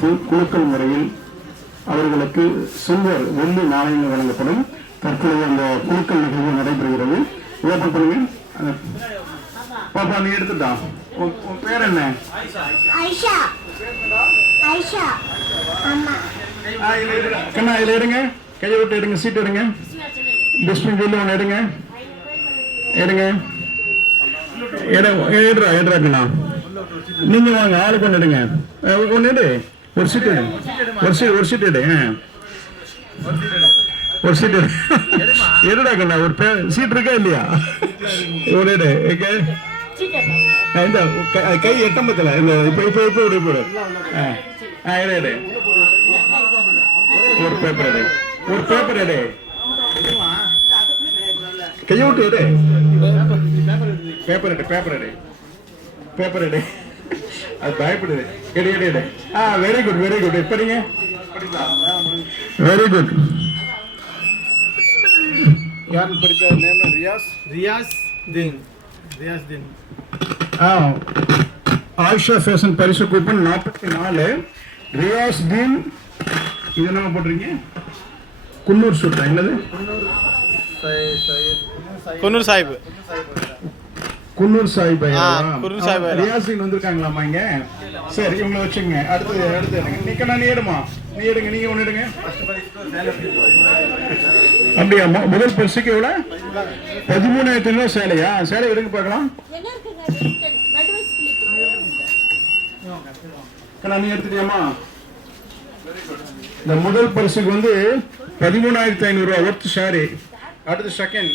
பொறுத்து குலுக்கல் முறையில் அவர்களுக்கு சில்வர் வெள்ளி நாணயங்கள் வழங்கப்படும். தற்போது அந்த குலுக்கல் நிகழ்வு நடைபெறுகிறது. ஓப்பன் பண்ணுங்க. பாப்பா நீ எடுத்துட்டான். உன் பேர் என்ன? கண்ணா இதுல எடுங்க, கையை விட்டு எடுங்க, சீட் எடுங்க, டிஸ்பிளின் சொல்லி ஒன்று எடுங்க, எடுங்க, எடுறா கண்ணா. நீங்க வாங்க, ஆளுக்கு ஒன்று எடுங்க, ஒன்று எடு, ஒரு சீட் எடு, ஒரு சீட் எடு, ஒரு சீட் எடு, எடுடா கண்ணா. ஒரு சீட் இருக்கா இல்லையா? ஒரு எடு, இந்த கை எட்டம்பத்துல இந்த இப்போ எடு, ஒரு பேப்பர் எடு, ஒரு பேப்பர் எடு, கையை விட்டு எடு, பேப்பர் எடு, பேப்பர் எடு, பேப்பர் எடு, அது பயப்படுது. எடு எடு எடு. Very good very good. படிங்க, வெரி குட். யார் படித்த நேம்? ரியாஸ் தீன். ஆயிஷா ஃபேஷன் பரிசு கூப்பன் 44. ரியாஸ் தீன். இது என்ன போட்டிருக்கீங்க? குன்னூர் சூட்டா? என்னது? குன்னூர் சாஹிப். ரியாஸ் தீன் வந்திருக்காங்களாமா இங்க? சரி, இவங்களை வச்சுங்க. அடுத்து எடுங்க. நீக்கண்ணா நீ எடுமா, நீ எடுங்க, நீங்க ஒன்று எடுங்க. அப்படியா? முதல் பரிசுக்கு எவ்வளவு? 13,000 சேலையா? சேலை எடுங்க பார்க்கலாம். நீ எடுத்துட்டியாமா? இந்த முதல் பரிசுக்கு வந்து 13,500 ரூபாய் ஒர்த் சாரி. அடுத்து செகண்ட்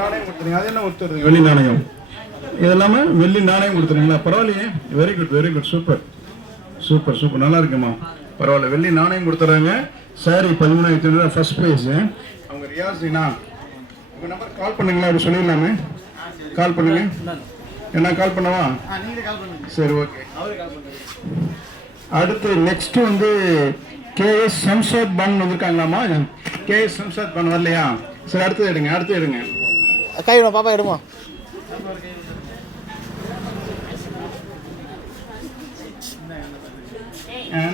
நாணயம் கொடுத்துருங்க. அது என்ன ஒருத்தர்? வெள்ளி நாணயம். இதெல்லாம வெள்ளி நாணயம் கொடுத்துருங்களா? பரவாயில்லையே. Very good very good. Super super super. நல்லா இருக்குமா? பரவாயில்ல. வெள்ளி நாணயம் கொடுத்துறாங்க. சாரி 13,500 ரூபாய் ஃபர்ஸ்ட் ப்ரைஸ். அவங்க ரியாஸ்னா உங்க நம்பர் கால் பண்ணுங்களா? அப்படி சொல்லிடலாமே. கால் பண்ணுங்க. என்ன கால் பண்ணவா? சரி, ஓகே. அடுத்து நெக்ஸ்ட் வந்து KS சம்சாத் பன் வந்திருக்காங்களாமா? KS சம்சாத் பன் வரலையா? சரி, அடுத்து எடுங்க, அடுத்து எடுங்க. கைவிட பாப்பா எடுமா.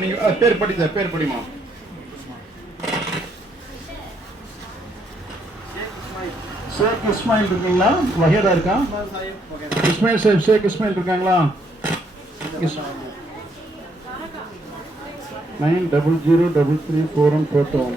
நீங்க பேர் படித்த பேர் படிமா. ஷேக் இஸ்மாயில் இருக்கீங்களா? வஹீதா இருக்கா? இஸ்மாயில் சாஹிப், ஷேக் இஸ்மாயில் இருக்காங்களா? 90033441.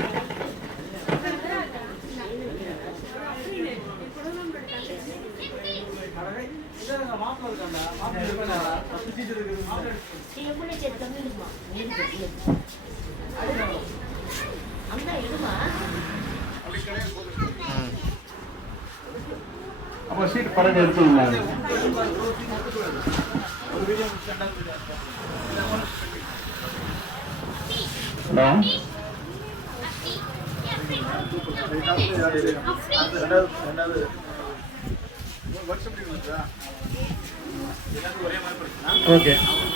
அப்போ சீட் பறக்க எடுத்துங்களா? Hello, okay.